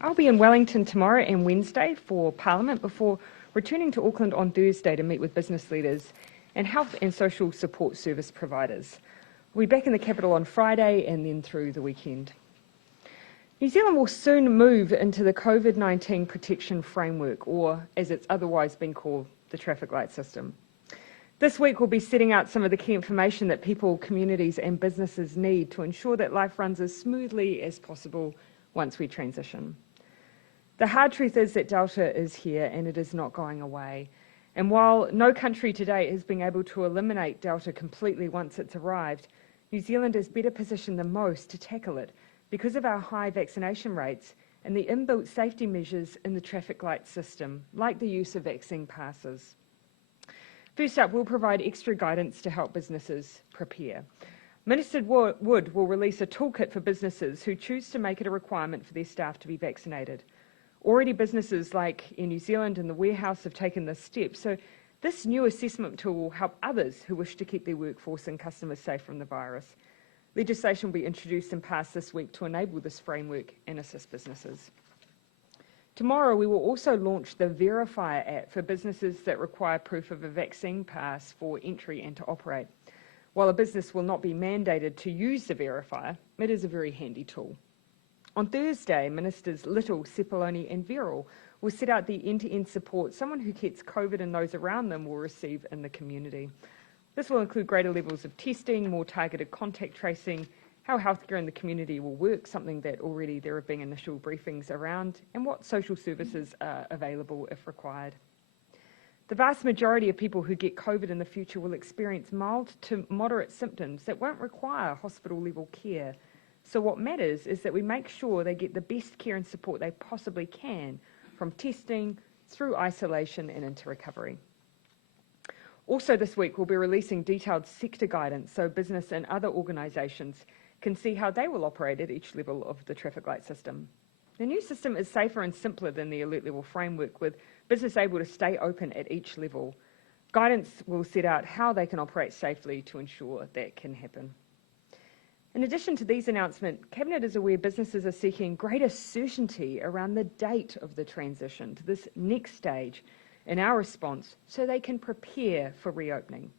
I'll be in Wellington tomorrow and Wednesday for Parliament before returning to Auckland on Thursday to meet with business leaders and health and social support service providers. We'll be back in the capital on Friday and then through the weekend. New Zealand will soon move into the COVID-19 protection framework, or as it's otherwise been called, the traffic light system. This week we'll be setting out some of the key information that people, communities and businesses need to ensure that life runs as smoothly as possible once we transition. The hard truth is that Delta is here and it is not going away. And while no country to date has been able to eliminate Delta completely once it's arrived, New Zealand is better positioned than most to tackle it because of our high vaccination rates and the inbuilt safety measures in the traffic light system, like the use of vaccine passes. First up, we'll provide extra guidance to help businesses prepare. Minister Wood will release a toolkit for businesses who choose to make it a requirement for their staff to be vaccinated. Already businesses like in New Zealand and the warehouse have taken this step, so this new assessment tool will help others who wish to keep their workforce and customers safe from the virus. Legislation will be introduced and passed this week to enable this framework and assist businesses. Tomorrow we will also launch the Verifier app for businesses that require proof of a vaccine pass for entry and to operate. While a business will not be mandated to use the Verifier, it is a very handy tool. On Thursday, Ministers Little, Sepuloni and Verrill will set out the end-to-end support someone who gets COVID and those around them will receive in the community. This will include greater levels of testing, more targeted contact tracing, how healthcare in the community will work, something that already there have been initial briefings around, and what social services are available if required. The vast majority of people who get COVID in the future will experience mild to moderate symptoms that won't require hospital-level care. So what matters is that we make sure they get the best care and support they possibly can, from testing through isolation and into recovery. Also this week we'll be releasing detailed sector guidance so business and other organisations can see how they will operate at each level of the traffic light system. The new system is safer and simpler than the alert level framework, with business able to stay open at each level. Guidance will set out how they can operate safely to ensure that can happen. In addition to these announcements, Cabinet is aware businesses are seeking greater certainty around the date of the transition to this next stage in our response so they can prepare for reopening.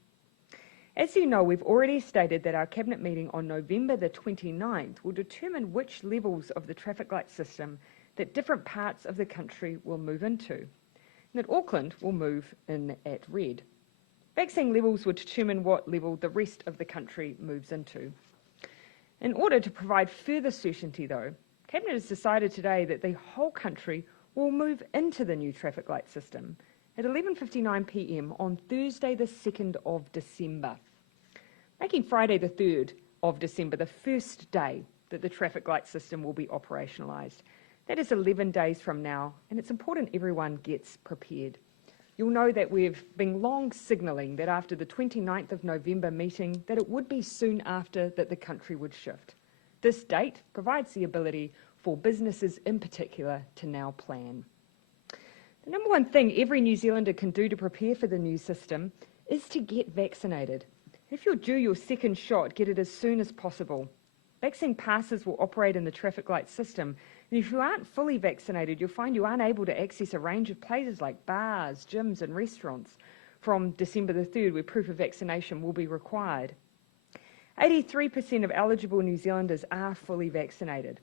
As you know, we've already stated that our Cabinet meeting on November the 29th will determine which levels of the traffic light system that different parts of the country will move into, and that Auckland will move in at red. Vaccine levels will determine what level the rest of the country moves into. In order to provide further certainty, though, Cabinet has decided today that the whole country will move into the new traffic light system at 11:59 p.m. on Thursday the 2nd of December, making Friday the 3rd of December the first day that the traffic light system will be operationalised. That is 11 days from now, and it's important everyone gets prepared. You'll know that we've been long signalling that after the 29th of November meeting that it would be soon after that the country would shift. This date provides the ability for businesses in particular to now plan. The number one thing every New Zealander can do to prepare for the new system is to get vaccinated. If you're due your second shot, get it as soon as possible. Vaccine passes will operate in the traffic light system, and if you aren't fully vaccinated, you'll find you're unable to access a range of places like bars, gyms and restaurants from December the 3rd, where proof of vaccination will be required. 83% of eligible New Zealanders are fully vaccinated,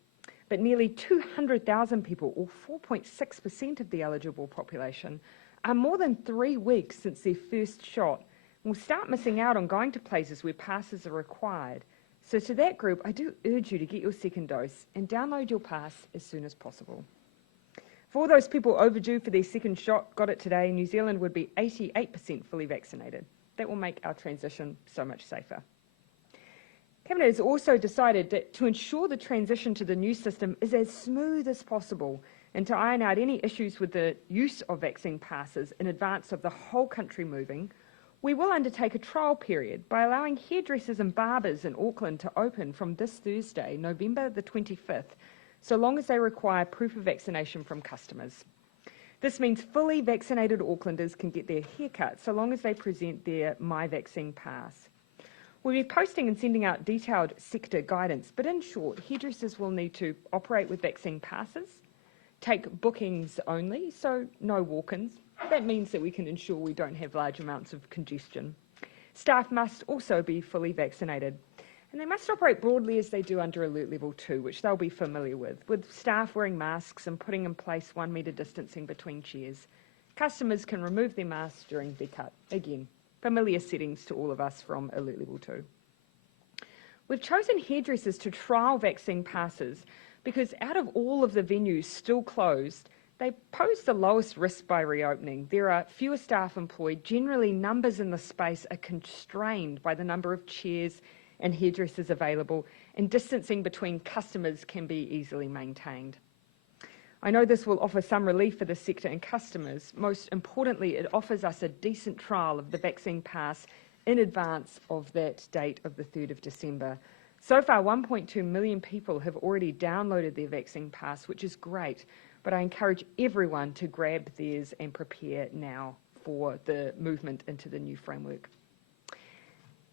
but nearly 200,000 people, or 4.6% of the eligible population, are more than 3 weeks since their first shot and will start missing out on going to places where passes are required. So to that group, I do urge you to get your second dose and download your pass as soon as possible. For all those people overdue for their second shot, got it today, New Zealand would be 88% fully vaccinated. That will make our transition so much safer. Cabinet has also decided that to ensure the transition to the new system is as smooth as possible and to iron out any issues with the use of vaccine passes in advance of the whole country moving, we will undertake a trial period by allowing hairdressers and barbers in Auckland to open from this Thursday, November the 25th, so long as they require proof of vaccination from customers. This means fully vaccinated Aucklanders can get their haircut so long as they present their My Vaccine Pass. We'll be posting and sending out detailed sector guidance, but in short, hairdressers will need to operate with vaccine passes, take bookings only, so no walk-ins. That means that we can ensure we don't have large amounts of congestion. Staff must also be fully vaccinated, and they must operate broadly as they do under Alert Level 2, which they'll be familiar with staff wearing masks and putting in place 1 metre distancing between chairs. Customers can remove their masks during their cut. Again, familiar settings to all of us from Alert Level 2. We've chosen hairdressers to trial vaccine passes because out of all of the venues still closed, they pose the lowest risk by reopening. There are fewer staff employed. Generally, numbers in the space are constrained by the number of chairs and hairdressers available, and distancing between customers can be easily maintained. I know this will offer some relief for the sector and customers. Most importantly, it offers us a decent trial of the vaccine pass in advance of that date of the 3rd of December. So far, 1.2 million people have already downloaded their vaccine pass, which is great, but I encourage everyone to grab theirs and prepare now for the movement into the new framework.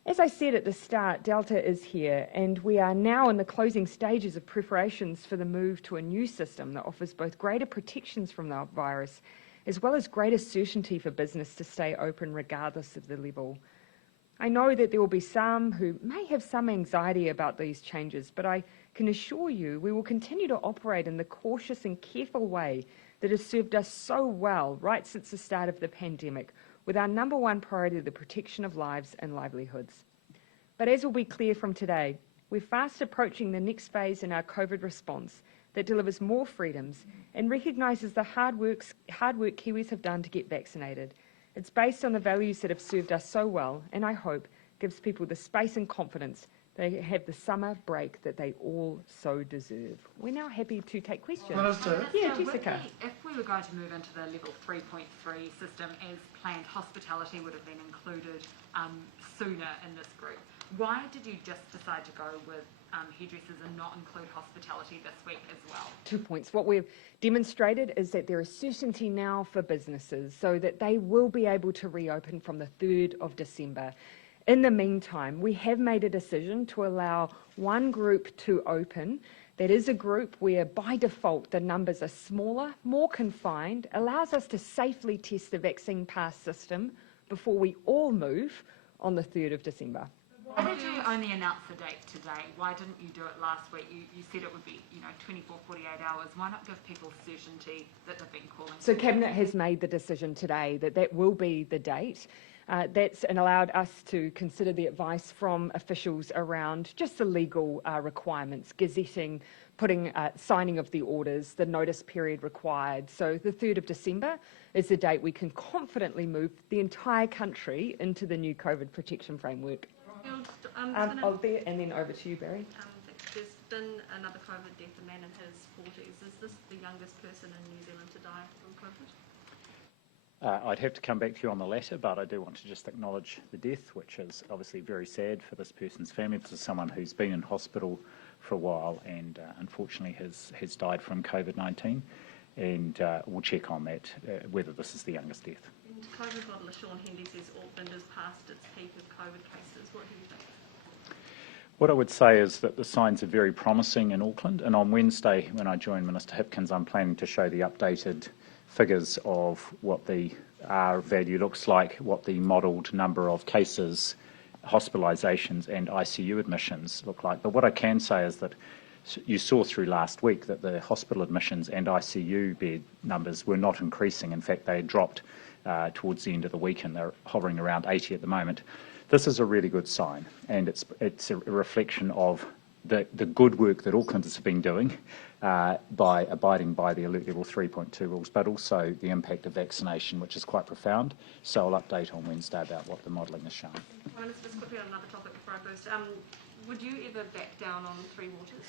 As I said at the start, Delta is here, and we are now in the closing stages of preparations for the move to a new system that offers both greater protections from the virus, as well as greater certainty for business to stay open regardless of the level. I know that there will be some who may have some anxiety about these changes, but I can assure you we will continue to operate in the cautious and careful way that has served us so well right since the start of the pandemic, with our number one priority the protection of lives and livelihoods. But as will be clear from today, we're fast approaching the next phase in our COVID response that delivers more freedoms and recognises the hard work Kiwis have done to get vaccinated. It's based on the values that have served us so well, and I hope gives people the space and confidence they have the summer break that they all so deserve. We're now happy to take questions. Minister? Yeah, Jessica. If we were going to move into the level 3.3 system as planned, hospitality would have been included sooner in this group. Why did you just decide to go with hairdressers and not include hospitality this week as well? 2 points. What we've demonstrated is that there is certainty now for businesses so that they will be able to reopen from the 3rd of December. In the meantime, we have made a decision to allow one group to open. That is a group where by default the numbers are smaller, more confined, allows us to safely test the vaccine pass system before we all move on the 3rd of December. Why did you only announce the date today? Why didn't you do it last week? You said it would be 24, 48 hours. Why not give people certainty that they've been calling? So Cabinet has made the decision today that that will be the date. That's allowed us to consider the advice from officials around just the legal requirements, gazetting, putting signing of the orders, the notice period required. So the 3rd of December is the date we can confidently move the entire country into the new COVID protection framework. I'll be, and then over to you, Barry. There's been another COVID death, a man in his 40s. Is this the youngest person in New Zealand to die from COVID? I'd have to come back to you on the latter, but I do want to just acknowledge the death, which is obviously very sad for this person's family. This is someone who's been in hospital for a while and unfortunately has died from COVID-19, and we'll check on that, whether this is the youngest death. And COVID modeller Sean Hendy says Auckland is past its peak of COVID cases. What do you think? What I would say is that the signs are very promising in Auckland, and on Wednesday when I join Minister Hipkins, I'm planning to show the updated figures of what the R value looks like, what the modelled number of cases, hospitalisations and ICU admissions look like. But what I can say is that you saw through last week that the hospital admissions and ICU bed numbers were not increasing. In fact, they had dropped towards the end of the week, and they're hovering around 80 at the moment. This is a really good sign, and it's a reflection of the good work that Auckland has been doing by abiding by the Alert Level 3.2 rules, but also the impact of vaccination, which is quite profound. So I'll update on Wednesday about what the modelling has shown. Well, let's just quickly on another topic before I burst. Would you ever back down on Three Waters?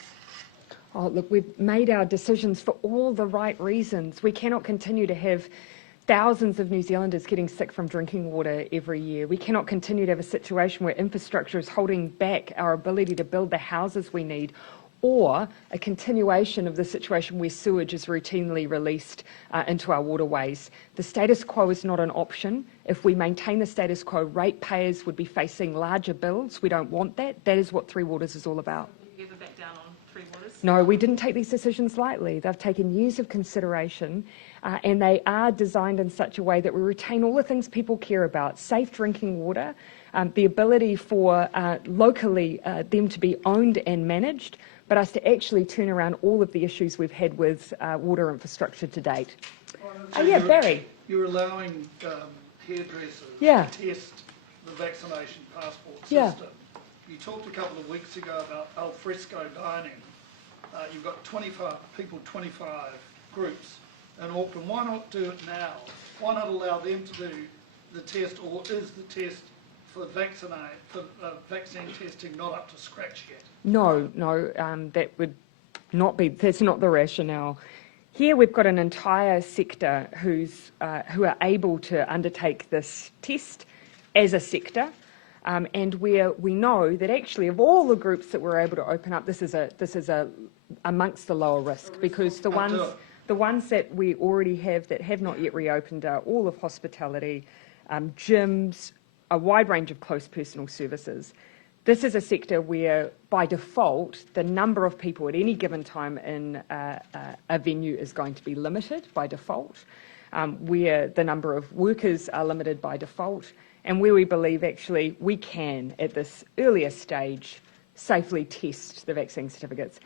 Oh, look, we've made our decisions for all the right reasons. We cannot continue to have thousands of New Zealanders getting sick from drinking water every year. We cannot continue to have a situation where infrastructure is holding back our ability to build the houses we need, or a continuation of the situation where sewage is routinely released into our waterways. The status quo is not an option. If we maintain the status quo, ratepayers would be facing larger bills. We don't want that. That is what Three Waters is all about. Would you ever back down on Three Waters? No, we didn't take these decisions lightly. They've taken years of consideration, and they are designed in such a way that we retain all the things people care about: safe drinking water, the ability for locally them to be owned and managed, but us to actually turn around all of the issues we've had with water infrastructure to date. So Yeah, Barry. You're allowing hairdressers Yeah. to test the vaccination passport Yeah. system. You talked a couple of weeks ago about al fresco dining. You've got 25 groups in Auckland. Why not do it now? Why not allow them to do the test, or is the test for vaccine testing not up to scratch yet? No, that would not be, that's not the rationale. Here we've got an entire sector who are able to undertake this test as a sector, and where we know that actually of all the groups that we're able to open up, this is amongst the lower risk, because the ones that we already have that have not yet reopened are all of hospitality, gyms, a wide range of close personal services. This is a sector where, by default, the number of people at any given time in a venue is going to be limited by default, where the number of workers are limited by default, and where we believe actually we can, at this earlier stage, safely test the vaccine certificates.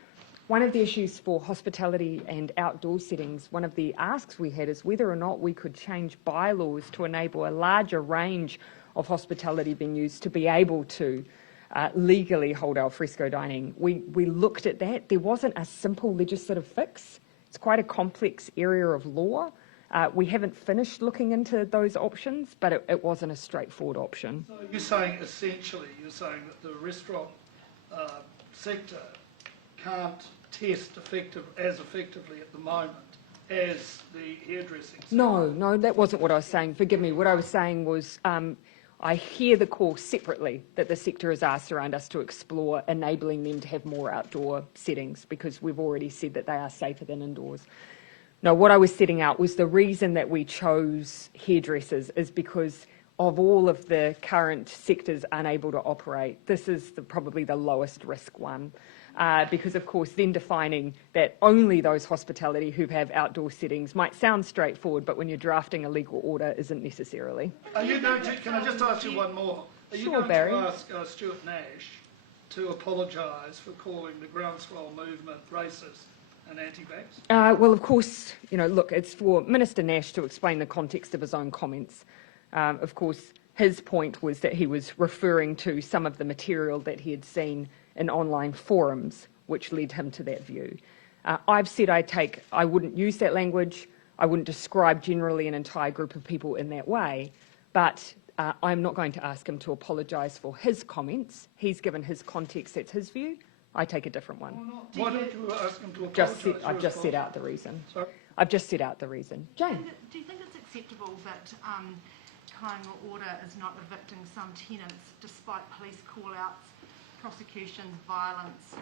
One of the issues for hospitality and outdoor settings, one of the asks we had is whether or not we could change bylaws to enable a larger range of hospitality venues to be able to legally hold al fresco dining. We looked at that. There wasn't a simple legislative fix. It's quite a complex area of law. We haven't finished looking into those options, but it wasn't a straightforward option. So you're saying that the restaurant sector can't test as effectively at the moment as the hairdressing sector? No, that wasn't what I was saying. Forgive me. What I was saying was I hear the call separately that the sector has asked around us to explore enabling them to have more outdoor settings, because we've already said that they are safer than indoors. No, what I was setting out was the reason that we chose hairdressers is because of all of the current sectors unable to operate, this is probably the lowest risk one. Because, of course, then defining that only those hospitality who have outdoor settings might sound straightforward, but when you're drafting a legal order, isn't necessarily. Are you going to, can I just ask you one more? Are you going Barry. to ask Stuart Nash to apologise for calling the groundswell movement racist and anti-vax? Well, of course, look, it's for Minister Nash to explain the context of his own comments. Of course, his point was that he was referring to some of the material that he had seen in online forums, which led him to that view. I've said I wouldn't use that language, I wouldn't describe generally an entire group of people in that way, but I'm not going to ask him to apologise for his comments. He's given his context, that's his view. I take a different one. Why don't you ask him to apologise? I've just set out the reason. Sorry? I've just set out the reason. Jane? Do you think it's acceptable that Kāinga Order is not evicting some tenants despite police call-outs, prosecutions, violence,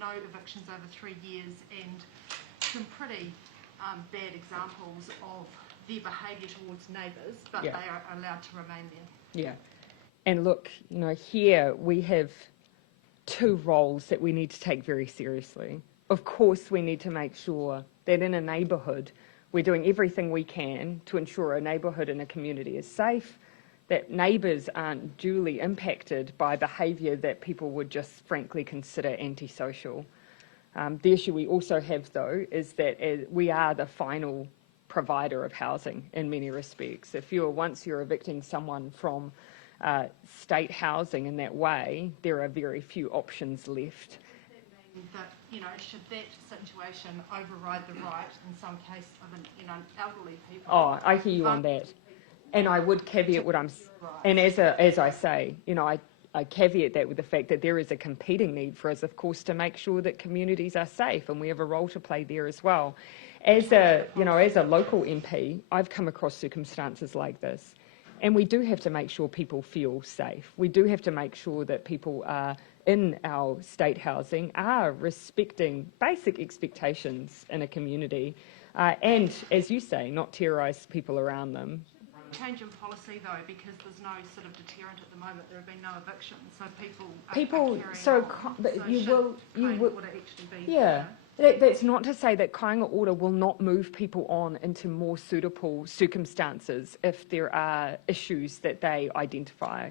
no evictions over 3 years, and some pretty bad examples of their behaviour towards neighbours, but they are allowed to remain there? Yeah. And look, here we have two roles that we need to take very seriously. Of course, we need to make sure that in a neighbourhood, we're doing everything we can to ensure a neighbourhood and a community is safe, that neighbours aren't duly impacted by behaviour that people would just frankly consider antisocial. The issue we also have, though, is that we are the final provider of housing in many respects. Once you're evicting someone from state housing in that way, there are very few options left. That, should that situation override the right in some case of elderly people? Oh, I hear you on that. And I would caveat what and as I say, I caveat that with the fact that there is a competing need for us, of course, to make sure that communities are safe, and we have a role to play there as well. As a local MP, I've come across circumstances like this, and we do have to make sure people feel safe. We do have to make sure that people are in our state housing are respecting basic expectations in a community, and, as you say, not terrorise people around them. change in policy though, because there's no sort of deterrent at the moment. There have been no evictions, so people are People, carrying so, on. but So you should will, kind order actually be yeah. there? That's not to say that kāinga order will not move people on into more suitable circumstances if there are issues that they identify.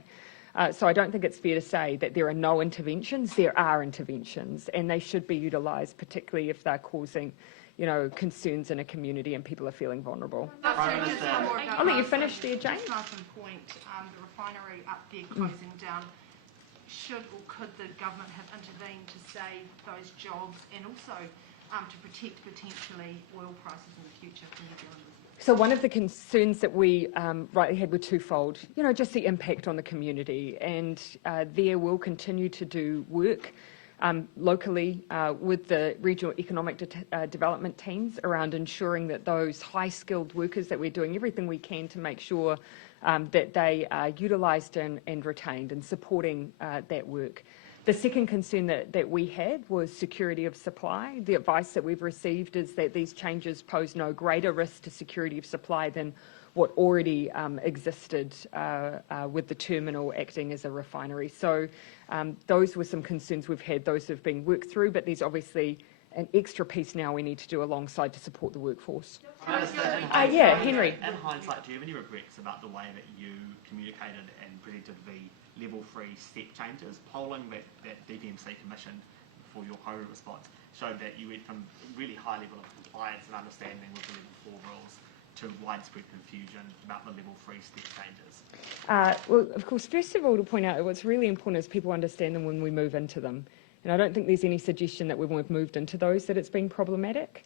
So I don't think it's fair to say that there are no interventions. There are interventions, and they should be utilised, particularly if they're causing, concerns in a community and people are feeling vulnerable. I'll let you finish there, Jane. Just Martin Point, the refinery up there closing down. Should or could the government have intervened to save those jobs and also to protect potentially oil prices in the future for New Zealanders? So one of the concerns that we rightly had were twofold, just the impact on the community, and there we'll continue to do work locally with the regional economic development teams around ensuring that those high-skilled workers, that we're doing everything we can to make sure that they are utilised and retained, and supporting that work. The second concern that we had was security of supply. The advice that we've received is that these changes pose no greater risk to security of supply than what already existed with the terminal acting as a refinery. So those were some concerns we've had. Those have been worked through, but there's obviously an extra piece now we need to do alongside to support the workforce. Yeah, Henry. In hindsight, do you have any regrets about the way that you communicated and presented the level 3 step changes? Polling that DPMC commissioned for your COVID response showed that you went from really high level of compliance and understanding with the level 4 rules to widespread confusion about the level 3 step changes. Well, of course, first of all, to point out what's really important is people understand them when we move into them. And I don't think there's any suggestion that when we've moved into those that it's been problematic.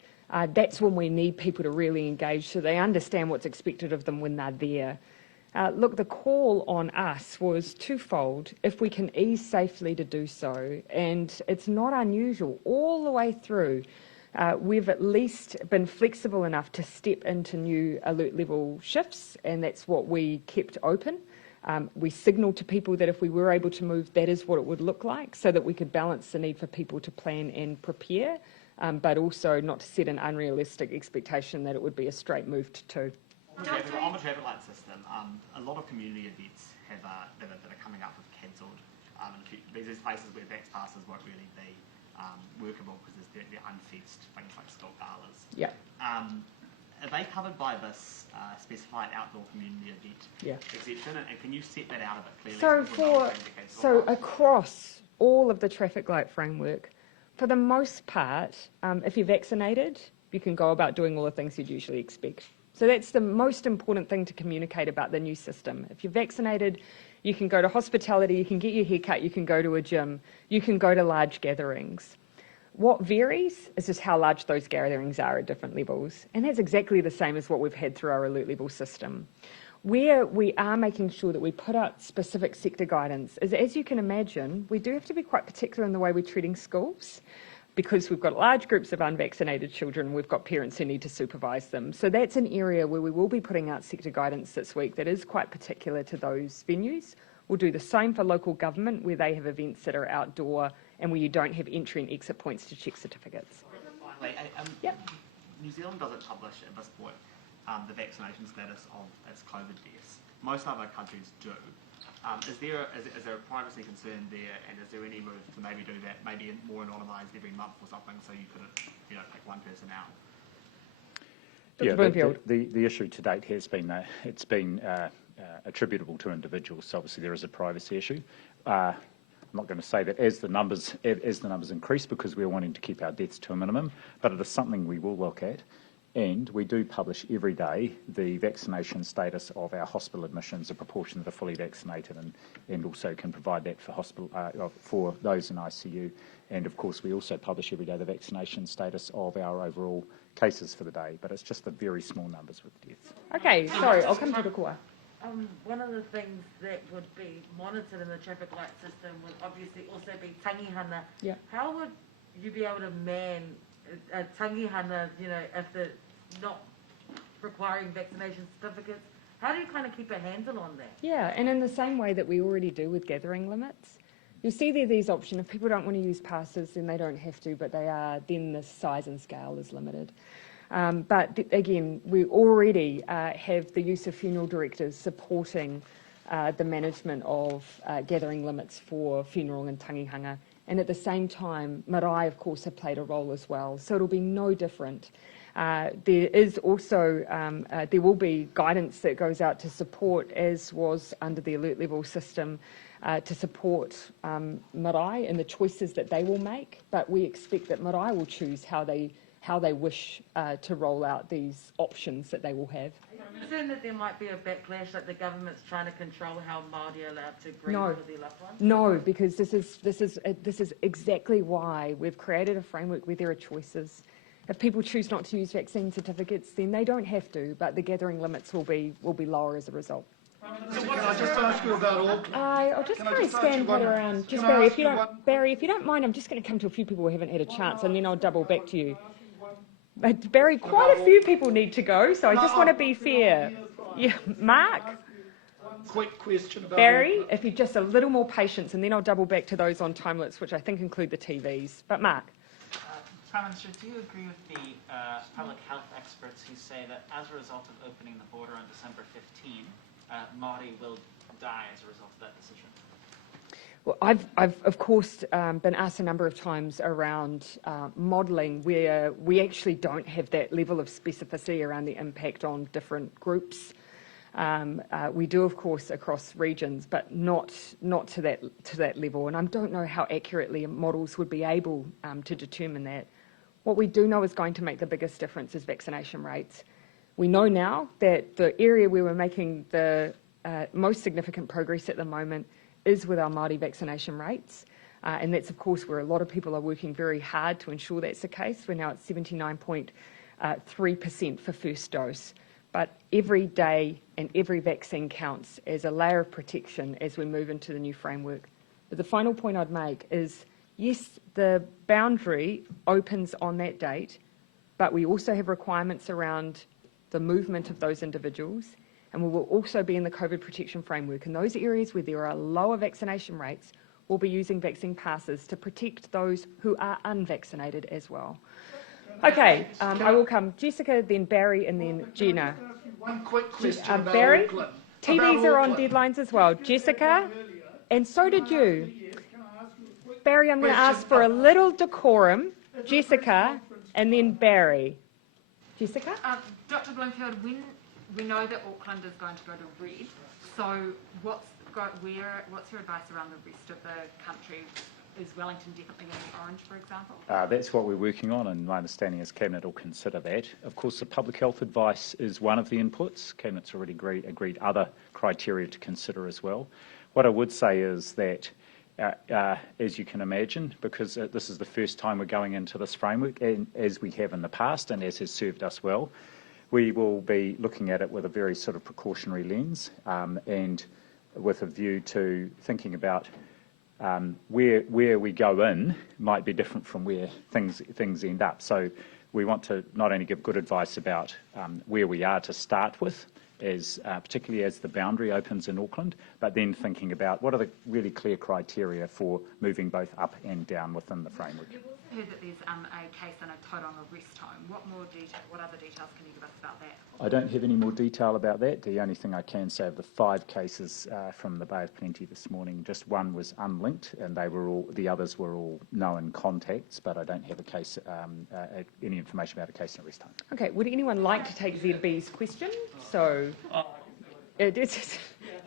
That's when we need people to really engage so they understand what's expected of them when they're there. Look, the call on us was twofold, if we can ease safely to do so, and it's not unusual all the way through. We've at least been flexible enough to step into new alert level shifts, and that's what we kept open. We signalled to people that if we were able to move, that is what it would look like, so that we could balance the need for people to plan and prepare, but also not to set an unrealistic expectation that it would be a straight move to 2. On the traffic light system, a lot of community events that are coming up have cancelled. There's places where VAX passes won't really be workable because they're unfenced, things like school galas. Yeah. Are they covered by this specified outdoor community event exception? And can you set that out a bit clearly? So across all of the traffic light framework, for the most part, if you're vaccinated, you can go about doing all the things you'd usually expect. So that's the most important thing to communicate about the new system. If you're vaccinated, you can go to hospitality, you can get your hair cut, you can go to a gym, you can go to large gatherings. What varies is just how large those gatherings are at different levels. And that's exactly the same as what we've had through our alert level system. Where we are making sure that we put out specific sector guidance is, as you can imagine, we do have to be quite particular in the way we're treating schools, because we've got large groups of unvaccinated children, we've got parents who need to supervise them. So that's an area where we will be putting out sector guidance this week that is quite particular to those venues. We'll do the same for local government, where they have events that are outdoor and where you don't have entry and exit points to check certificates. Finally, New Zealand doesn't publish at this point the vaccination status of its COVID deaths. Most other countries do. Is there a privacy concern there, and is there any move to maybe do that, maybe more anonymised every month or something, so you couldn't, pick one person out? The issue to date has been it's been attributable to individuals. So obviously there is a privacy issue. I'm not going to say that as the numbers increase, because we're wanting to keep our deaths to a minimum, but it is something we will look at. And we do publish every day the vaccination status of our hospital admissions, a proportion that are fully vaccinated, and also can provide that for hospital for those in ICU. And of course, we also publish every day the vaccination status of our overall cases for the day. But it's just the very small numbers with deaths. Okay, sorry, I'll come to the core. One of the things that would be monitored in the traffic light system would obviously also be tangihana. Yeah. How would you be able to man a tangihana, if they're not requiring vaccination certificates? How do you kind of keep a handle on that? Yeah, and in the same way that we already do with gathering limits. You'll see there these options. If people don't want to use passes, then they don't have to, but they are, then the size and scale is limited. Again, we already have the use of funeral directors supporting the management of gathering limits for funeral and tangihanga. And at the same time, marae, of course, have played a role as well. So it'll be no different. There is also, there will be guidance that goes out to support, as was under the alert level system, to support marae and the choices that they will make. But we expect that marae will choose how they wish to roll out these options that they will have. Are you concerned that there might be a backlash, like the government's trying to control how Māori are allowed to grieve No. for their loved ones? No, because this is exactly why we've created a framework where there are choices. If people choose not to use vaccine certificates, then they don't have to, but the gathering limits will be lower as a result. Can I just ask you about Auckland? I'll just Can I kind of just ask you scan one- that around. Just can I Barry, ask if you you don't one- mind, I'm just going to come to a few people who haven't had a chance, and then I'll double back to you. But Barry, quite a few people need to go, so I just want to be fair. Yeah, Mark, Quick question about Barry, Auckland. if you just a little more patience, and then I'll double back to those on time limits, which I think include the TVs. But Mark. Prime Minister, do you agree with the public health experts who say that as a result of opening the border on December 15, Māori will die as a result of that decision? Well, I've of course been asked a number of times around modelling where we actually don't have that level of specificity around the impact on different groups. We do, of course, across regions, but not to that level. And I don't know how accurately models would be able to determine that. What we do know is going to make the biggest difference is vaccination rates. We know now that the area where we're making the most significant progress at the moment is with our Māori vaccination rates. And that's, of course, where a lot of people are working very hard to ensure that's the case. We're now at 79.3% for first dose. But every day and every vaccine counts as a layer of protection as we move into the new framework. But the final point I'd make is, yes, the boundary opens on that date, but we also have requirements around the movement of those individuals, and we will also be in the COVID protection framework. In those areas where there are lower vaccination rates, we'll be using vaccine passes to protect those who are unvaccinated as well. Okay, I will come. Jessica, then Barry, and then Gina. One quick question about Barry, Auckland. TVs About are on Auckland. deadlines as well. Jessica, and so did you. Barry, I'm going to ask for a little decorum. Jessica, and then Barry. Jessica? Dr. Bloomfield, when we know that Auckland is going to go to red, so what's your advice around the rest of the country? Is Wellington definitely going to be orange, for example? That's what we're working on, and my understanding is Cabinet will consider that. Of course, the public health advice is one of the inputs. Cabinet's already agreed other criteria to consider as well. What I would say is that, as you can imagine, because this is the first time we're going into this framework, and as we have in the past, and as has served us well, we will be looking at it with a very sort of precautionary lens, and with a view to thinking about where we go in might be different from where things end up. So we want to not only give good advice about where we are to start with, particularly as the boundary opens in Auckland, but then thinking about what are the really clear criteria for moving both up and down within the framework. You've also heard that there's a case in a Tauranga rest home. What other details can you give us about that? I don't have any more detail about that. The only thing I can say of the 5 cases from the Bay of Plenty this morning, just one was unlinked, and the others were all known contacts, but I don't have any information about a case in a rest home. Okay, would anyone like to take ZB's question? So, it is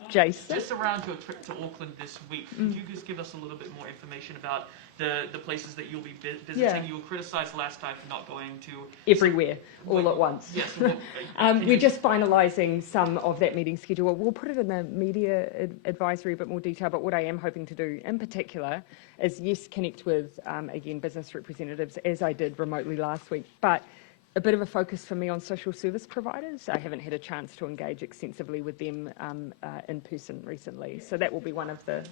Jason. Just around your trip to Auckland this week, could you just give us a little bit more information about the places that you'll be visiting? Yeah. You were criticised last time for not going to... Everywhere, all at once. Yes. We're just finalising some of that meeting schedule. We'll put it in the media advisory, a bit more detail, but what I am hoping to do in particular is, yes, connect with, again, business representatives, as I did remotely last week, but a bit of a focus for me on social service providers. I haven't had a chance to engage extensively with them in person recently, so that will be one of the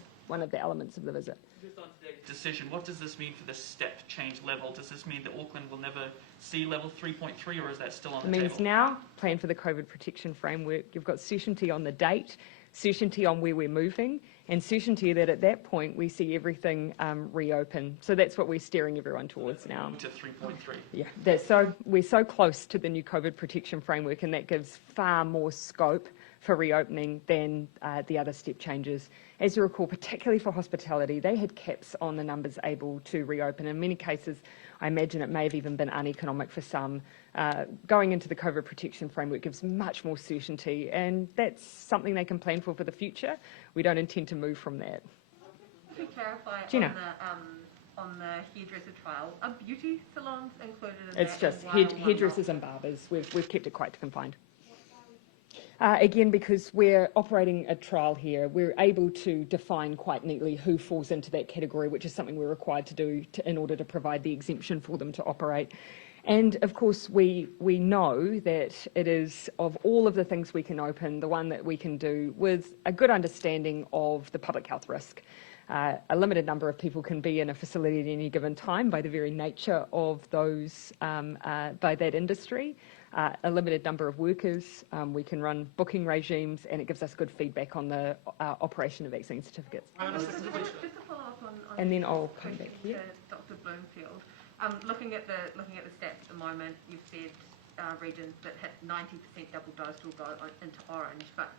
elements of the visit. Just on today's decision, what does this mean for the step change level? Does this mean that Auckland will never see level 3.3, or is that still on the table? It means now plan for the COVID protection framework. You've got certainty on the date. certainty on where we're moving, and certainty that at that point we see everything reopen. So that's what we're steering everyone towards now. To 3.3. Yeah, we're so close to the new COVID protection framework, and that gives far more scope for reopening than the other step changes. As you recall, particularly for hospitality, they had caps on the numbers able to reopen. In many cases, I imagine it may have even been uneconomic for some. Going into the COVID protection framework gives much more certainty, and that's something they can plan for the future. We don't intend to move from that. To clarify Gina. on the hairdresser trial, are beauty salons included in It's that? just And why or why hairdressers not? and barbers. We've kept it quite confined. Again, because we're operating a trial here, we're able to define quite neatly who falls into that category, which is something we're required to do in order to provide the exemption for them to operate. And of course, we know that it is, of all of the things we can open, the one that we can do with a good understanding of the public health risk. A limited number of people can be in a facility at any given time by the very nature of those, by that industry. A limited number of workers, we can run booking regimes, and it gives us good feedback on the operation of vaccine certificates. Just to follow up on And then I'll come back to here. Dr. Bloomfield. Looking at the stats at the moment, you've said regions that hit 90% double dose will go into orange, but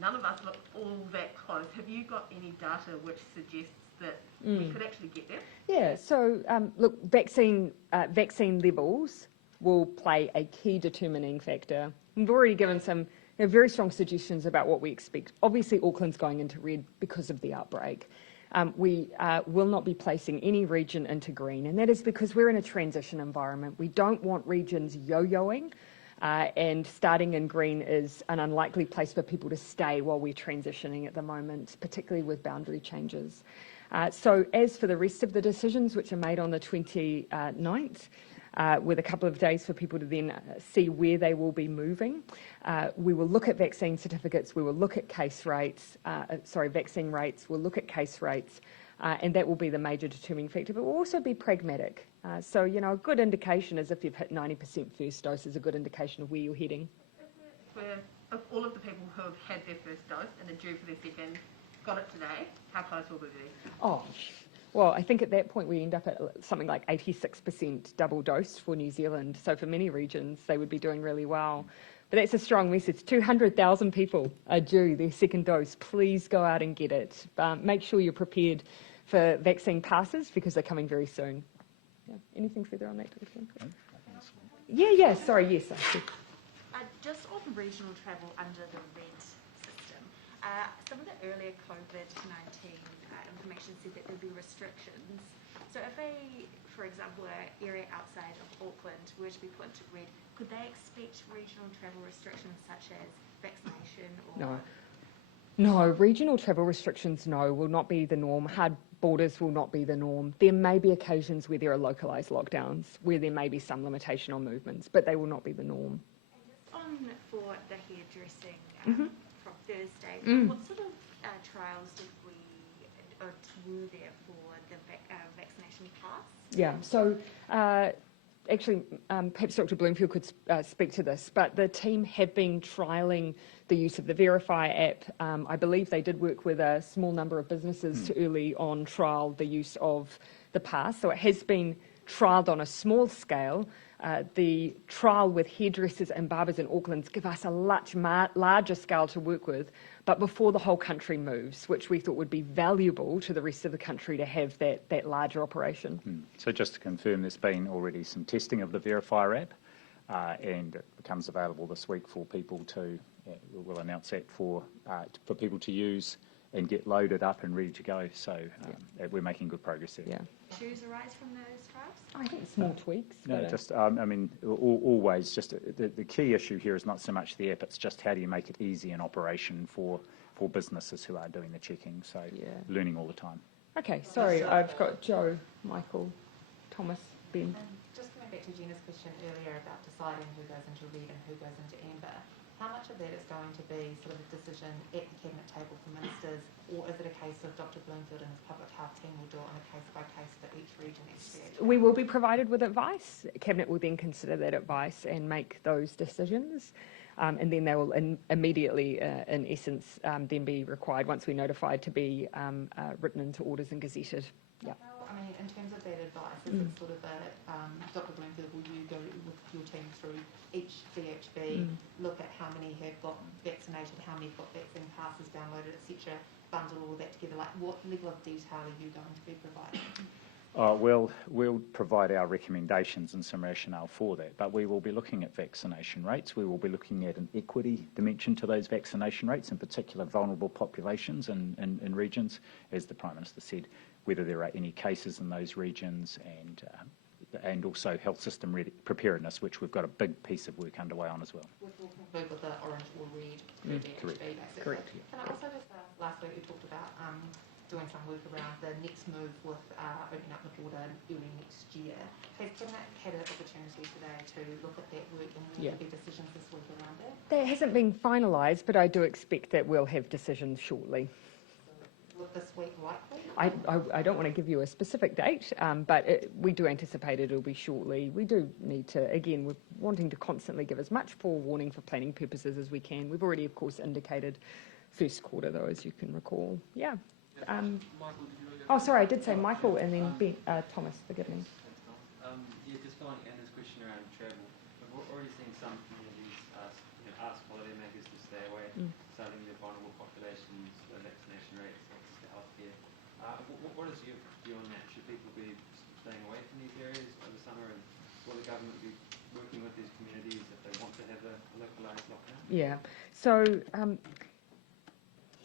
none of us look all that close. Have you got any data which suggests that we could actually get there? Yeah, so look, vaccine levels will play a key determining factor. We've already given some very strong suggestions about what we expect. Obviously, Auckland's going into red because of the outbreak. We will not be placing any region into green, and that is because we're in a transition environment. We don't want regions yo-yoing, and starting in green is an unlikely place for people to stay while we're transitioning at the moment, particularly with boundary changes. So as for the rest of the decisions, which are made on the 29th, with a couple of days for people to then see where they will be moving. We will look at vaccine certificates, we will look at vaccine rates, we'll look at case rates, and that will be the major determining factor, but we'll also be pragmatic. So, a good indication is if you've hit 90% first dose is a good indication of where you're heading. If all of the people who have had their first dose and are due for their second got it today, how close will we be? Oh, well, I think at that point we end up at something like 86% double dose for New Zealand. So for many regions, they would be doing really well. But that's a strong message. 200,000 people are due their second dose. Please go out and get it. Make sure you're prepared for vaccine passes because they're coming very soon. Yeah. Anything further on that? Sorry, yes. Just on regional travel under the red system, some of the earlier COVID-19 information said that there'd be restrictions. So if for example, an area outside of Auckland were to be put into red, could they expect regional travel restrictions such as vaccination or... No, regional travel restrictions, will not be the norm. Hard borders will not be the norm. There may be occasions where there are localised lockdowns, where there may be some limitation on movements, but they will not be the norm. And just on for the hairdressing from Thursday, what sort of trials were there for the vaccination pass? Yeah, so actually, perhaps Dr. Bloomfield could speak to this, but the team have been trialling the use of the Verify app. I believe they did work with a small number of businesses to early on trial the use of the pass. So it has been trialled on a small scale. The trial with hairdressers and barbers in Auckland give us a much larger scale to work with, but before the whole country moves, which we thought would be valuable to the rest of the country to have that larger operation. So just to confirm, there's been already some testing of the Verifier app, and it becomes available this week for people to, we'll announce that for people to use and get loaded up and ready to go. So we're making good progress there. Yeah. Issues arise from those trials? I think small tweaks. No, just, always just the key issue here is not so much the app, it's just how do you make it easy in operation for businesses who are doing the checking. So learning all the time. Okay, sorry, I've got Joe, Michael, Thomas, Ben. Just coming back to Gina's question earlier about deciding who goes into red and who goes into amber, how much of that is going to be sort of a decision at the Cabinet table for ministers, or is it a case of Dr. Bloomfield and his public health team will do it on a case-by-case for each region each? We will be provided with advice. Cabinet will then consider that advice and make those decisions. and then they will immediately, in essence, then be required, once we're notified, to be written into orders and gazetted. Yeah. I mean, in terms of that advice, is it sort of a, Dr. Bloomfield, will you go with your team through each VHB, look at how many have got vaccinated, how many have got vaccine passes downloaded, etc., bundle all that together? Like, what level of detail are you going to be providing? We'll provide our recommendations and some rationale for that, but we will be looking at vaccination rates. We will be looking at an equity dimension to those vaccination rates, in particular vulnerable populations in regions, as the Prime Minister said, whether there are any cases in those regions, and also health system preparedness, which we've got a big piece of work underway on as well. Which will conclude with the orange or red VHB, Correct. basically. Correct. Can I also just last week you talked about doing some work around the next move with opening up the border early next year. Has Cabinet had an opportunity today to look at that work, and will there be decisions this week around that? That hasn't been finalised, but I do expect that we'll have decisions shortly. With this week likely? I don't want to give you a specific date, but we do anticipate it'll be shortly. We do need to, again, we're wanting to constantly give as much forewarning for planning purposes as we can. We've already, of course, indicated first quarter, though, as you can recall. Yeah. Oh, sorry, I did say Michael and then Thomas, forgive me. Yeah, just following Anna's question around travel. We've already seen some communities ask holidaymakers to stay away, citing your vulnerable populations, the vaccination rates, access to healthcare. What is your view on that? Should people be staying away from these areas over summer, and will the government be working with these communities if they want to have a localised lockdown? Yeah. So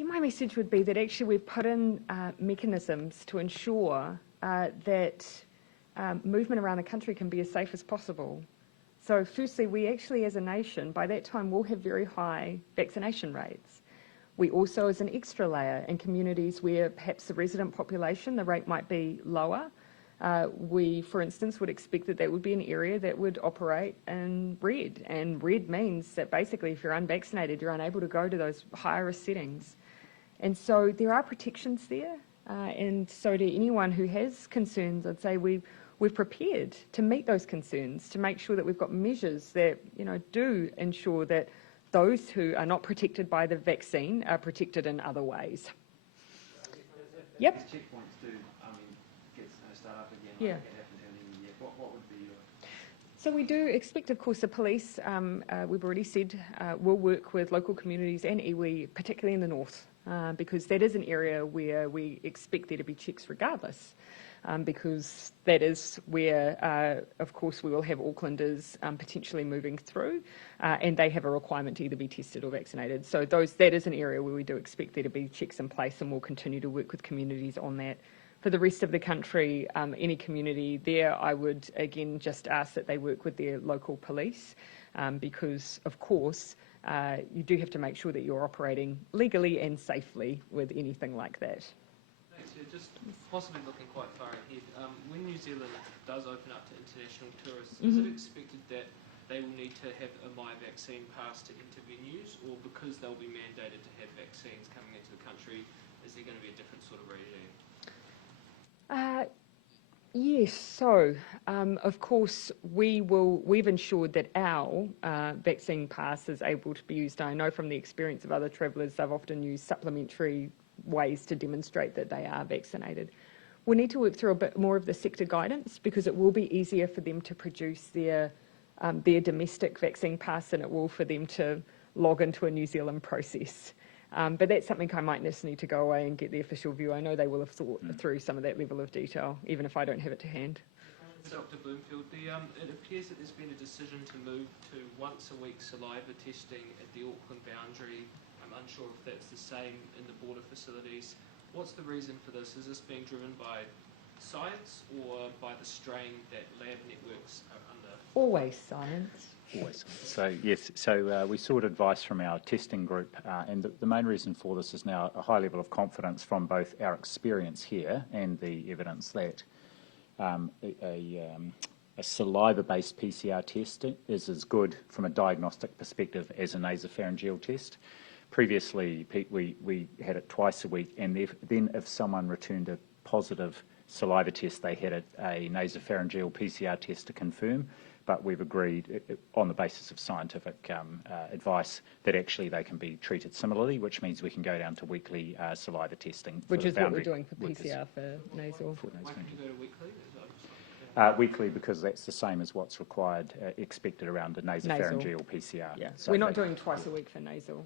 my message would be that actually we've put in mechanisms to ensure that movement around the country can be as safe as possible. So firstly, we actually as a nation, by that time, will have very high vaccination rates. We also, as an extra layer, in communities where perhaps the resident population, the rate might be lower, we, for instance, would expect that that would be an area that would operate in red. And red means that basically if you're unvaccinated, you're unable to go to those higher risk settings. And so there are protections there. And so to anyone who has concerns, I'd say we're prepared to meet those concerns, to make sure that we've got measures that, do ensure that those who are not protected by the vaccine are protected in other ways. Yep. These checkpoints do, start up again, Yeah. like it happened early in the year. What would be your... So we do expect, of course, the police, we've already said, will work with local communities and iwi, particularly in the north, because that is an area where we expect there to be checks regardless, because that is where, of course, we will have Aucklanders potentially moving through, and they have a requirement to either be tested or vaccinated. So that is an area where we do expect there to be checks in place, and we'll continue to work with communities on that. For the rest of the country, any community there, I would again just ask that they work with their local police, because of course you do have to make sure that you're operating legally and safely with anything like that. Thanks. Yeah, just possibly looking quite far ahead. When New Zealand does open up to international tourists, is it expected that they will need to have a My Vaccine pass to enter venues, or because they'll be mandated to have vaccines coming into the country, is there going to be a different sort of regime? Yes, so of course we've ensured that our vaccine pass is able to be used. I know from the experience of other travellers, they've often used supplementary ways to demonstrate that they are vaccinated. We need to work through a bit more of the sector guidance, because it will be easier for them to produce their domestic vaccine pass than it will for them to log into a New Zealand process. But that's something I might just need to go away and get the official view. I know they will have thought through some of that level of detail, even if I don't have it to hand. Dr. Bloomfield, it appears that there's been a decision to move to once-a-week saliva testing at the Auckland boundary. I'm unsure if that's the same in the border facilities. What's the reason for this? Is this being driven by science or by the strain that lab networks are under? Always science. Always. So yes, we sought advice from our testing group, and the main reason for this is now a high level of confidence from both our experience here and the evidence that a saliva-based PCR test is as good from a diagnostic perspective as a nasopharyngeal test. Previously, we had it twice a week, and then if someone returned a positive saliva test, they had a nasopharyngeal PCR test to confirm. but we've agreed on the basis of scientific advice that actually they can be treated similarly, which means we can go down to weekly saliva testing. Which is what we're doing for PCR for nasal. Why can't you go to weekly? Weekly, because that's the same as what's required, expected around a nasopharyngeal PCR. Yeah, So we're not doing twice a week for nasal.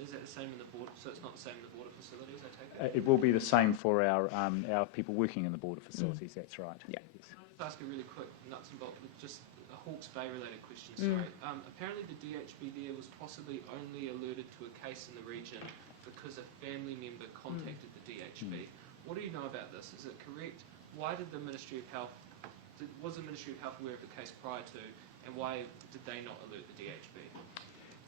Is that the same in the border? So it's not the same in the border facilities, I take it? it will be the same for our people working in the border facilities, that's right. Yeah. Yes. Can I just ask a really quick nuts and bolts, just a Hawke's Bay related question, sorry. Apparently the DHB there was possibly only alerted to a case in the region because a family member contacted the DHB. What do you know about this? Is it correct? Why did the Ministry of Health, was the Ministry of Health aware of the case prior to, and why did they not alert the DHB?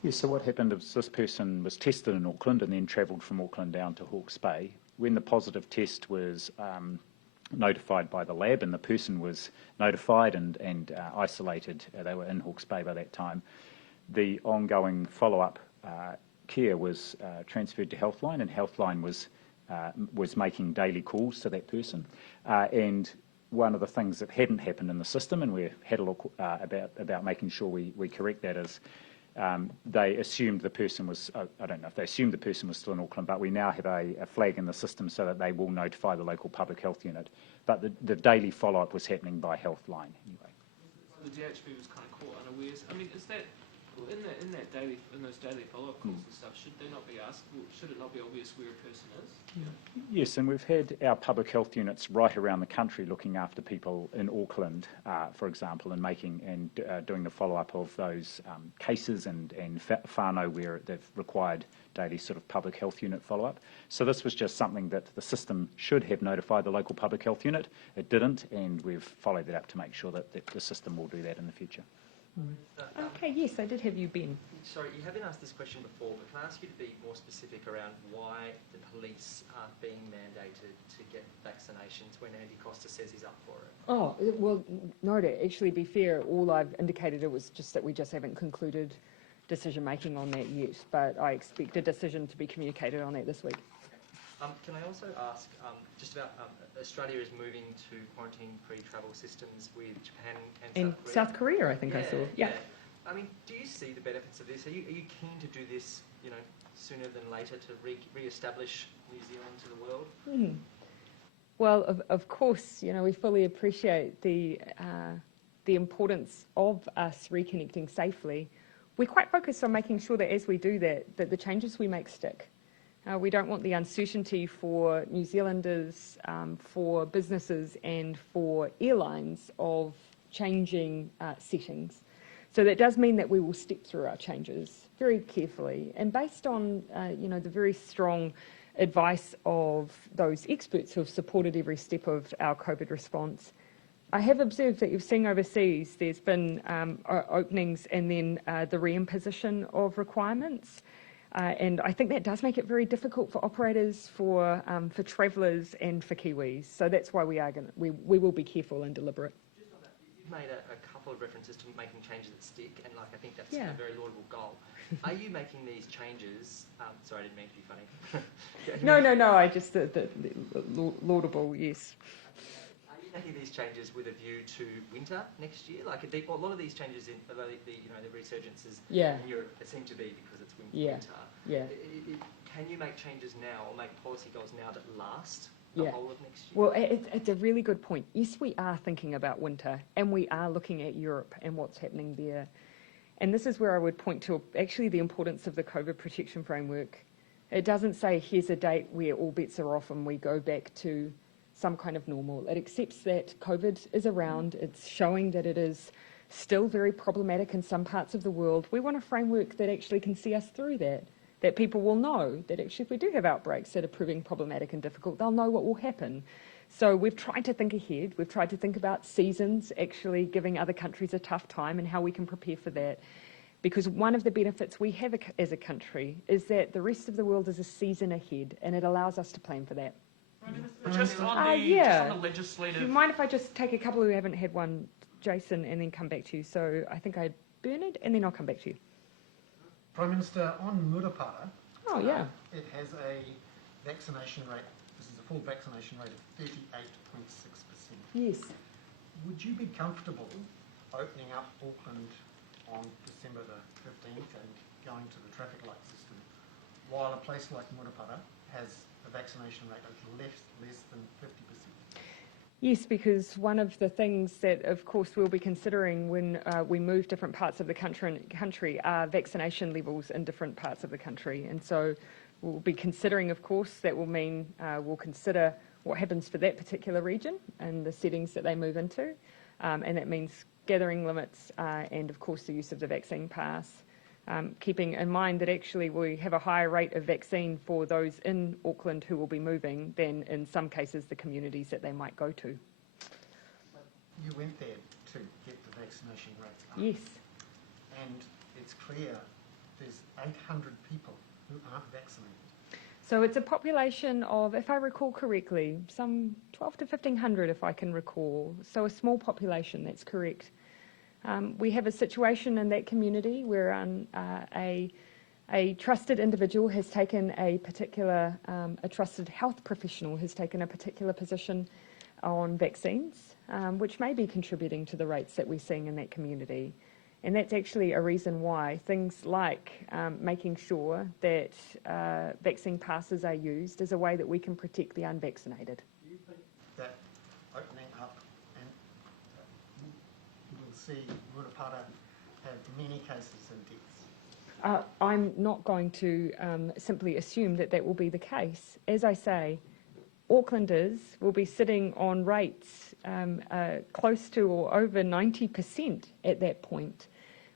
Yes, so what happened is this person was tested in Auckland and then travelled from Auckland down to Hawke's Bay. When the positive test was notified by the lab and the person was notified and isolated, they were in Hawke's Bay by that time, the ongoing follow-up care was transferred to Healthline, and Healthline was making daily calls to that person. And one of the things that hadn't happened in the system, and we had a look about making sure we correct that, is they assumed the person was, I don't know if they assumed the person was still in Auckland, but we now have a flag in the system so that they will notify the local public health unit. But the daily follow-up was happening by Healthline anyway. The DHB was kind of caught unawares. I mean, is that in those daily follow-up calls and stuff? Should they not be asked? Should it not be obvious where a person is? Yeah. Yes, and we've had our public health units right around the country looking after people in Auckland, for example, and doing the follow-up of those cases and whānau where they've required daily sort of public health unit follow-up. So this was just something that the system should have notified the local public health unit. It didn't, and we've followed that up to make sure that the system will do that in the future. Okay, yes, I did have you, Ben. Sorry, you haven't asked this question before, but can I ask you to be more specific around why the police aren't being mandated to get vaccinations when Andy Costa says he's up for it? Oh, well, no, to actually be fair, all I've indicated it was just that we just haven't concluded decision-making on that yet, but I expect a decision to be communicated on that this week. Can I also ask just about Australia is moving to quarantine-free travel systems with Japan and South Korea, I think I saw. Yeah. I mean, do you see the benefits of this? Are you keen to do this, sooner than later to re-establish New Zealand to the world? Well, of course, we fully appreciate the importance of us reconnecting safely. We're quite focused on making sure that as we do that the changes we make stick. We don't want the uncertainty for New Zealanders, for businesses and for airlines of changing settings. So that does mean that we will step through our changes very carefully and based on the very strong advice of those experts who have supported every step of our COVID response. I have observed that you've seen overseas there's been openings and then the reimposition of requirements. And I think that does make it very difficult for operators, for travellers, and for Kiwis. So that's why we will be careful and deliberate. Just on that, you've made a couple of references to making changes that stick, and I think that's a very laudable goal. Are you making these changes? Sorry, I didn't mean to be funny. No. I just the laudable, yes. Are you making these changes with a view to winter next year? Like a lot of these changes in the resurgences in Europe seem to be because it's winter. Yeah. Can you make changes now or make policy goals now that last the whole of next year? Well, it's a really good point. Yes, we are thinking about winter and we are looking at Europe and what's happening there. And this is where I would point to actually the importance of the COVID protection framework. It doesn't say here's a date where all bets are off and we go back to some kind of normal. It accepts that COVID is around. It's showing that it is still very problematic in some parts of the world. We want a framework that actually can see us through that people will know that actually if we do have outbreaks that are proving problematic and difficult, they'll know what will happen. So we've tried to think ahead. We've tried to think about seasons, actually giving other countries a tough time and how we can prepare for that. Because one of the benefits we have as a country is that the rest of the world is a season ahead and it allows us to plan for that. Just on the legislative... Do you mind if I just take a couple who haven't had one, Jason, and then come back to you? So I think I had Bernard, and then I'll come back to you. Prime Minister, on Murupara, it has a vaccination rate, this is a full vaccination rate of 38.6%. Yes. Would you be comfortable opening up Auckland on December the 15th and going to the traffic light system, while a place like Murupara has a vaccination rate of less than 50%? Yes, because one of the things that, of course, we'll be considering when we move different parts of the country are vaccination levels in different parts of the country. And so we'll be considering, of course, that will mean we'll consider what happens for that particular region and the settings that they move into. And that means gathering limits and, of course, the use of the vaccine pass. Keeping in mind that actually we have a higher rate of vaccine for those in Auckland who will be moving than in some cases the communities that they might go to. You went there to get the vaccination rates up. Yes. And it's clear there's 800 people who aren't vaccinated. So it's a population of, if I recall correctly, some 12 to 1,500 if I can recall. So a small population, that's correct. We have a situation in that community where a trusted individual has taken a particular, a trusted health professional has taken a particular position on vaccines, which may be contributing to the rates that we're seeing in that community. And that's actually a reason why things like making sure that vaccine passes are used is a way that we can protect the unvaccinated. Do you think that opening up and we'll see Murupara have many cases and deaths? I'm not going to simply assume that that will be the case. As I say, Aucklanders will be sitting on rates close to or over 90% at that point.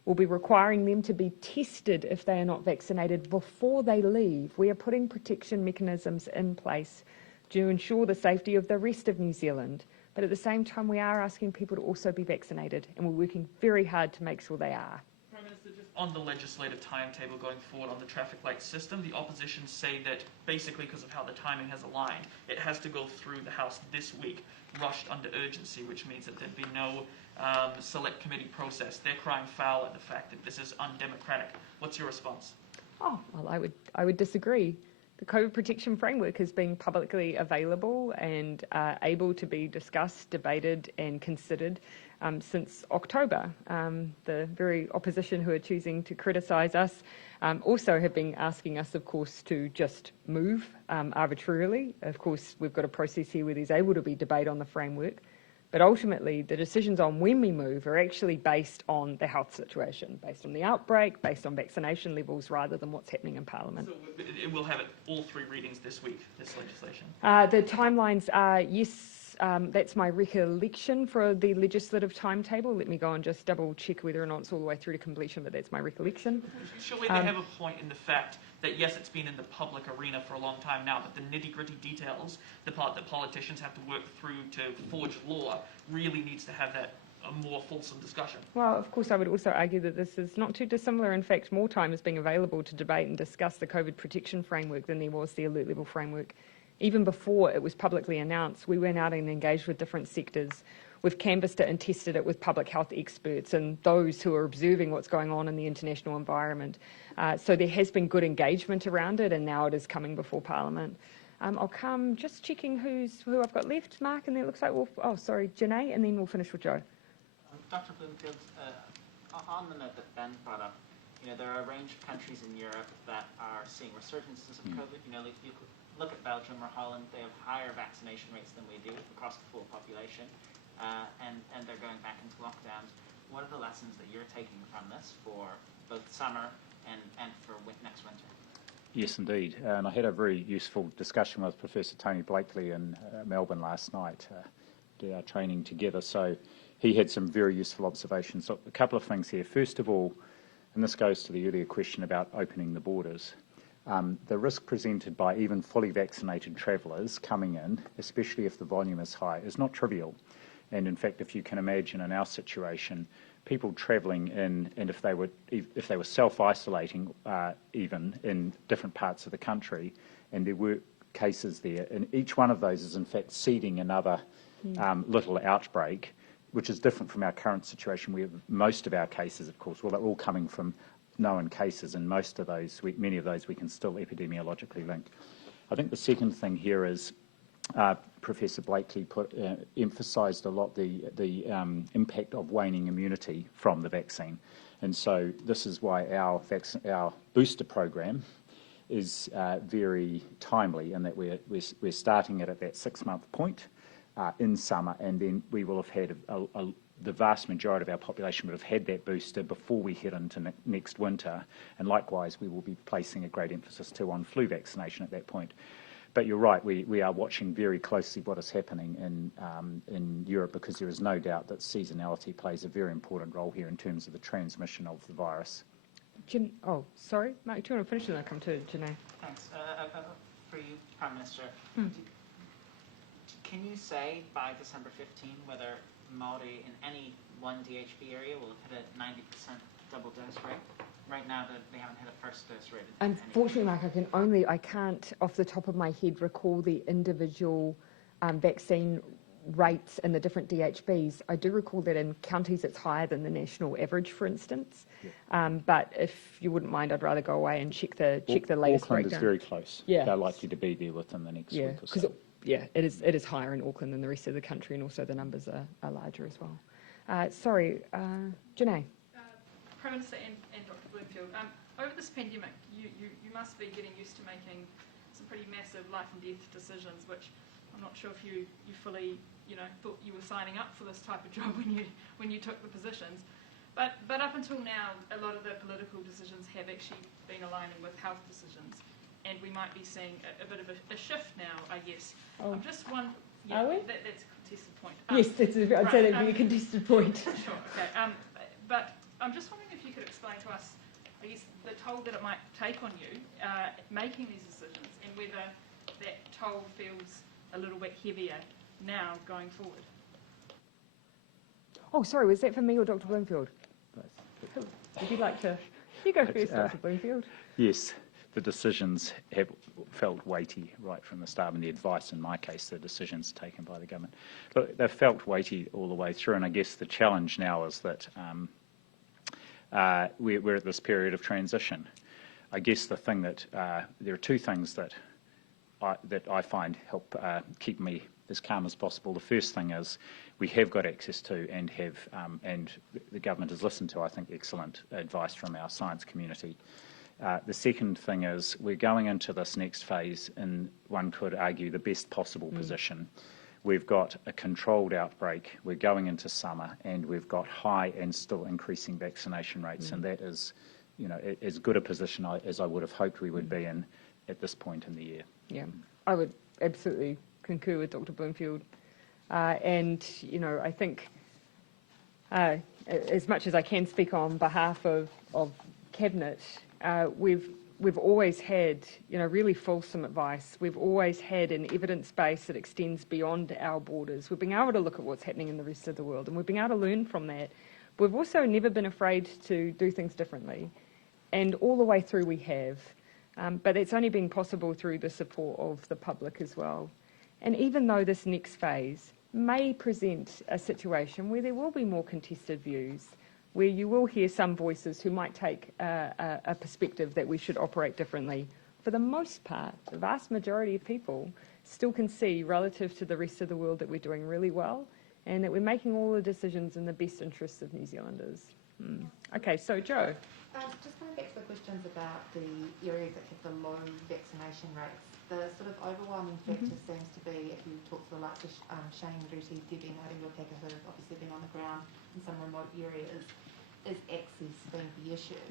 We'll be requiring them to be tested if they are not vaccinated before they leave. We are putting protection mechanisms in place to ensure the safety of the rest of New Zealand. But at the same time, we are asking people to also be vaccinated, and we're working very hard to make sure they are. Prime Minister, just on the legislative timetable going forward on the traffic light system, the opposition say that basically because of how the timing has aligned, it has to go through the House this week, rushed under urgency, which means that there'd be no select committee process. They're crying foul at the fact that this is undemocratic. What's your response? Oh, well, I would disagree. The COVID protection framework has been publicly available and able to be discussed, debated and considered since October. The very opposition who are choosing to criticise us also have been asking us, of course, to just move arbitrarily. Of course, we've got a process here where there's able to be debate on the framework. But ultimately, the decisions on when we move are actually based on the health situation, based on the outbreak, based on vaccination levels, rather than what's happening in Parliament. So it will have all three readings this week, this legislation? The timelines are, yes, that's my recollection for the legislative timetable. Let me go and just double check whether or not it's all the way through to completion, but that's my recollection. Surely they have a point in the fact that, yes, it's been in the public arena for a long time now, but the nitty-gritty details, the part that politicians have to work through to forge law, really needs to have that a more fulsome discussion. Well, of course, I would also argue that this is not too dissimilar. In fact, more time is being available to debate and discuss the COVID protection framework than there was the alert level framework. Even before it was publicly announced, we went out and engaged with different sectors. We've canvassed it and tested it with public health experts and those who are observing what's going on in the international environment. So there has been good engagement around it, and now it is coming before Parliament. I'll come just checking who I've got left, Mark, and then it looks like Janae, and then we'll finish with Joe. Dr. Bloomfield, on the note that Ben brought up, there are a range of countries in Europe that are seeing resurgences of COVID. If you look at Belgium or Holland, they have higher vaccination rates than we do across the full population, and they're going back into lockdowns. What are the lessons that you're taking from this for both summer and for next winter? Yes, indeed. And I had a very useful discussion with Professor Tony Blakely in Melbourne last night. Did our training together. So he had some very useful observations. So a couple of things here. First of all, and this goes to the earlier question about opening the borders, the risk presented by even fully vaccinated travellers coming in, especially if the volume is high, is not trivial. And in fact, if you can imagine in our situation, people travelling in, and if they were self-isolating even in different parts of the country, and there were cases there, and each one of those is in fact seeding another little outbreak, which is different from our current situation where most of our cases, of course, well, they're all coming from known cases, and most of those, many of those we can still epidemiologically link. I think the second thing here is Professor Blakely emphasised a lot the impact of waning immunity from the vaccine. And so this is why our booster program is very timely in that we're starting it at that 6-month point in summer, and then we will have had the vast majority of our population would have had that booster before we head into next winter, and likewise we will be placing a great emphasis too on flu vaccination at that point. But you're right, we are watching very closely what is happening in Europe, because there is no doubt that seasonality plays a very important role here in terms of the transmission of the virus. Oh, sorry, Mark, do you want to finish and then I'll come to Janae? Thanks. For you, Prime Minister, can you say by December 15 whether Māori in any one DHB area will have hit a 90% double dose rate? Right now, they haven't hit a first dose rate. Unfortunately, Mark, I can't, off the top of my head, recall the individual vaccine rates in the different DHBs. I do recall that in counties it's higher than the national average, for instance. Yeah. But if you wouldn't mind, I'd rather go away and check the latest Auckland breakdown. Is very close. Yeah. They're likely to be there within the next week or so. It is higher in Auckland than the rest of the country, and also the numbers are larger as well. Janae. Prime Minister and Dr. Bloomfield, over this pandemic, you must be getting used to making some pretty massive life and death decisions, which I'm not sure if you fully thought you were signing up for this type of job when you took the positions. But up until now, a lot of the political decisions have actually been aligning with health decisions, and we might be seeing a bit of a shift now, I guess. Oh. I'm just one. Are we? That's a contested point. Yes, I'd say that'd be a contested point. Sure. Okay. But I'm just wondering if you could explain to us, I guess, the toll that it might take on you making these decisions, and whether that toll feels a little bit heavier now going forward. Oh, sorry, was that for me or Dr. Bloomfield? Would you like to? You go first, Dr. Bloomfield. Yes, the decisions have felt weighty right from the start, and the advice, in my case, the decisions taken by the government. Look, they've felt weighty all the way through, and I guess the challenge now is that we're at this period of transition. I guess the thing that there are two things that I find help keep me as calm as possible. The first thing is we have got access to and the government has listened to, I think, excellent advice from our science community. The second thing is we're going into this next phase in, one could argue, the best possible position. We've got a controlled outbreak, we're going into summer, and we've got high and still increasing vaccination rates, and that is, as good a position as I would have hoped we would be in at this point in the year. Yeah, I would absolutely concur with Dr. Bloomfield. And, I think as much as I can speak on behalf of Cabinet, we've always had, really fulsome advice. We've always had an evidence base that extends beyond our borders. We've been able to look at what's happening in the rest of the world, and we've been able to learn from that. We've also never been afraid to do things differently, and all the way through we have. But it's only been possible through the support of the public as well. And even though this next phase may present a situation where there will be more contested views, where you will hear some voices who might take a perspective that we should operate differently, for the most part, the vast majority of people still can see, relative to the rest of the world, that we're doing really well and that we're making all the decisions in the best interests of New Zealanders. Okay, so Joe. Just going back to the questions about the areas that have the low vaccination rates, the sort of overwhelming factor seems to be, if you talk to the likes of Shane Ruti, Debbie Ngāti-Wapeka, who have obviously been on the ground in some remote areas, is access being the issue.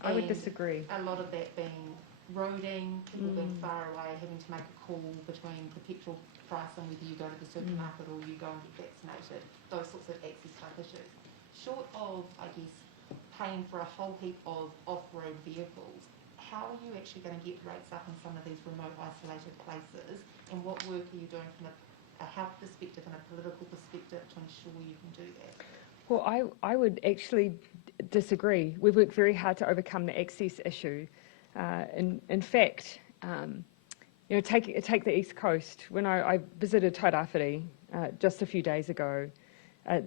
I would disagree. A lot of that being roading, people being far away, having to make a call between the petrol price and whether you go to the supermarket or you go and get vaccinated, those sorts of access type issues. Short of, I guess, paying for a whole heap of off-road vehicles, how are you actually going to get rates up in some of these remote isolated places, and what work are you doing from a health perspective and a political perspective to ensure you can do that? Well, I would actually disagree. We've worked very hard to overcome the access issue. In fact, take the East Coast. When I visited Tairāwhiti just a few days ago,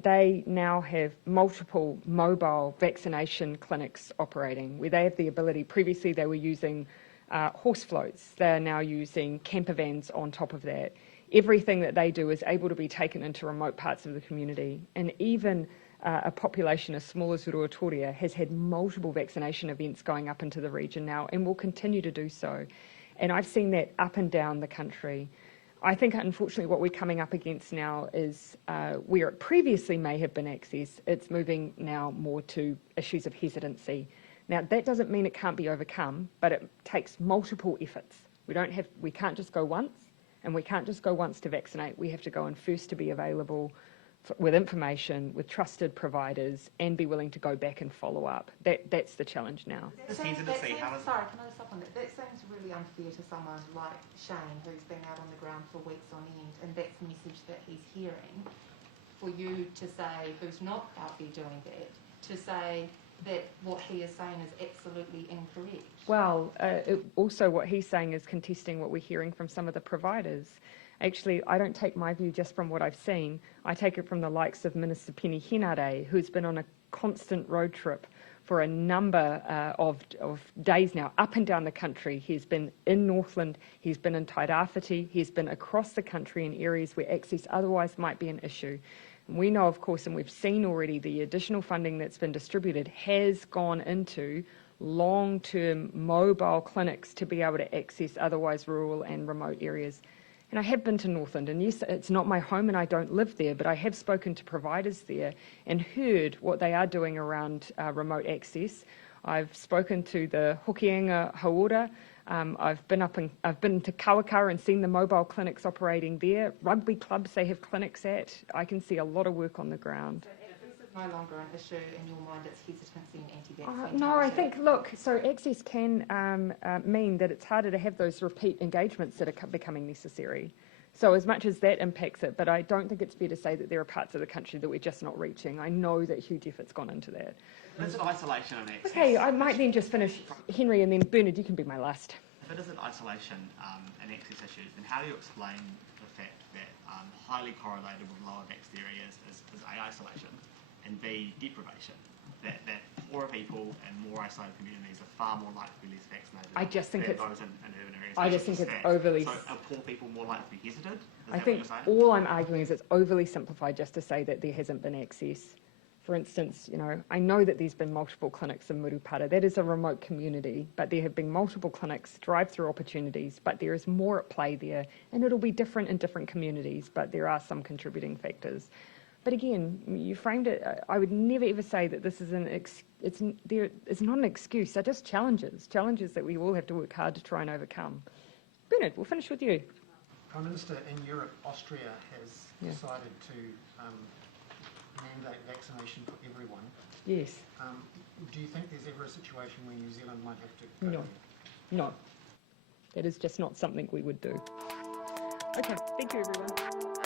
they now have multiple mobile vaccination clinics operating, where they have the ability. Previously, they were using horse floats. They are now using camper vans on top of that. everything that they do is able to be taken into remote parts of the community. And even a population as small as Ruatoria has had multiple vaccination events going up into the region now and will continue to do so. And I've seen that up and down the country. I think, unfortunately, what we're coming up against now is where it previously may have been access, it's moving now more to issues of hesitancy. Now, that doesn't mean it can't be overcome, but it takes multiple efforts. We can't just go once, and we can't just go once to vaccinate. We have to go in first to be available with information, with trusted providers, and be willing to go back and follow up. That's the challenge now. Sorry, can I stop on that? That seems really unfair to someone like Shane, who's been out on the ground for weeks on end, and that's the message that he's hearing. For you to say, who's not out there doing that, to say that what he is saying is absolutely incorrect. Well, also what he's saying is contesting what we're hearing from some of the providers. Actually, I don't take my view just from what I've seen. I take it from the likes of Minister Penny Henare, who's been on a constant road trip for a number of days now, up and down the country. He's been in Northland, he's been in Tairāwhiti, he's been across the country in areas where access otherwise might be an issue. And we know, of course, and we've seen already, the additional funding that's been distributed has gone into long-term mobile clinics to be able to access otherwise rural and remote areas. And I have been to Northland, and yes, it's not my home and I don't live there, but I have spoken to providers there and heard what they are doing around remote access. I've spoken to the Hokianga Hauora. I've been to Kawakawa and seen the mobile clinics operating there. Rugby clubs they have clinics at. I can see a lot of work on the ground. No longer an issue in your mind, it's hesitancy and anti-vaccine. No, I think, look, so access can mean that it's harder to have those repeat engagements that are becoming necessary. So as much as that impacts it, but I don't think it's fair to say that there are parts of the country that we're just not reaching. I know that huge effort's gone into that. Is it isolation and access? Okay, I might then just finish, Henry, and then Bernard, you can be my last. If it is an isolation and access issues, then how do you explain the fact that highly correlated with lower vaxxed areas is A, isolation, and B, deprivation? That poorer people and more isolated communities are far more likely to be less vaccinated than those in urban areas. I just think it's overly... So are poor people more likely to be hesitant? I think all I'm arguing is it's overly simplified just to say that there hasn't been access. For instance, I know that there's been multiple clinics in Murupara. That is a remote community, but there have been multiple clinics, drive-through opportunities, but there is more at play there, and it'll be different in different communities, but there are some contributing factors. But again, you framed it, I would never ever say that this is it's not an excuse, they're just challenges that we all have to work hard to try and overcome. Bernard, we'll finish with you. Prime Minister, in Europe, Austria has decided to mandate vaccination for everyone. Yes. Do you think there's ever a situation where New Zealand might have to go there? No. That is just not something we would do. Okay, thank you everyone.